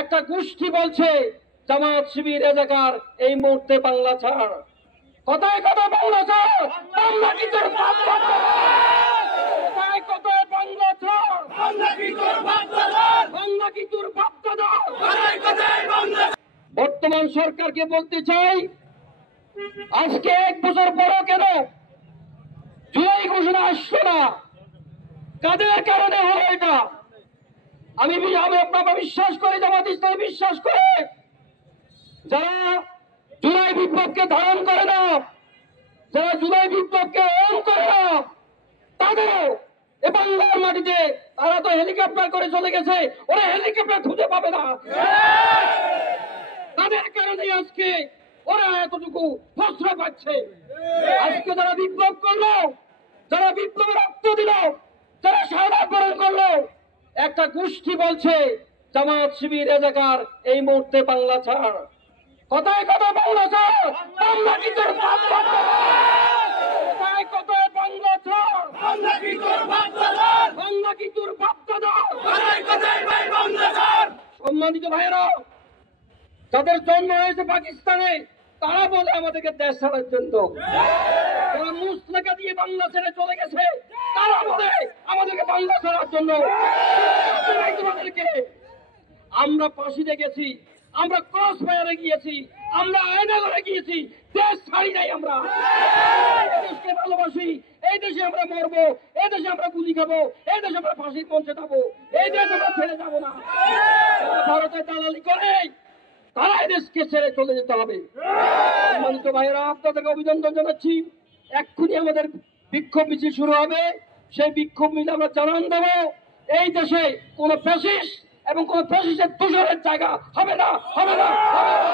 একটা গোষ্ঠী বলছে জামাত শিবির রাজাকার এই মুহূর্তে বাংলা ছাড়। কথায় কথায় বাংলা ছাড়, বাংলা কি তোর বাপ দাদা? কথায় কথায় বাংলা ছাড়, বাংলা কি তোর বাপ দাদা? বাংলা কি তোর বাপ দাদা? কথায় কথায় বাংলা। বর্তমান সরকারকে বলতে চাই, আজকে 1 বছর পরও কেন জুলাই ঘোষণা আসছে না? কাদের কারণে হলো এটা? আমি আপনারা বিশ্বাস করি, জামাত ইসলামী বিশ্বাস করে, যারা জুলাই বিপ্লবকে ধারণ করে না, যারা জুলাই বিপ্লবকে অন করে না, তাদেরও এ বাংলার মাটিতে তারা তো হেলিকপ্টার করে চলে গেছে, ওরা হেলিকপ্টার খুঁজে পাবে না। তাদের কারণে আজকে ওরা এতটুকু প্রশ্রয় পাচ্ছে। আজকে যারা বিপ্লব করলো, যারা বিপ্লবের রক্ত দিল, যারা শাহাদাত বরণ করলো, একটা গোষ্ঠী বলছে জামাত শিবির রাজাকার এই মুহূর্তে বাংলা ছাড়। কথায় কথায় বাংলা ছাড়, বাংলা কি তোর বাপ দাদা? কথায় কথায় বাংলা ছাড়, বাংলা কি তোর বাপ দাদা? বাংলা কি তোর বাপ দাদা? কথায় কথায় বাংলা ছাড়। সম্মানিত ভাইরা, যাদের জন্ম হয়েছে পাকিস্তানে, তারা বলে আমাদেরকে দেশ ছাড়ার জন্য। যারা মুসলেখা দিয়ে বাংলা ছেড়ে চলে গেছে, তারা বলে আমাদেরকে বাংলা ছাড়ার জন্য। আমরা ফাঁসিতে গেছি, আমরা ক্রস ফায়ারে গিয়েছি, আমরা আয়নাগরে গিয়েছি, দেশ ছাড়ি নাই। আমরা দেশকে ভালোবাসি, এই দেশে আমরা মরবো, এই দেশে আমরা গুলি খাবো, এই দেশে আমরা ফাঁসির মঞ্চে যাবো, এই দেশ আমরা ছেড়ে যাবো না। ভারতের দালালি করে তারা এই দেশকে ছেড়ে চলে যেতে হবে। সম্মানিত ভাইয়েরা, আপনাদেরকে অভিনন্দন জানাচ্ছি। এক্ষুনি আমাদের বিক্ষোভ মিছিল শুরু হবে। সেই বিক্ষোভ মিলে আমরা জানান দেবো, এই দেশে কোন ফ্যাসিস্ট এবং কোন ফ্যাসিস্টের দূষণের জায়গা হবে না, হবে না, হবে না।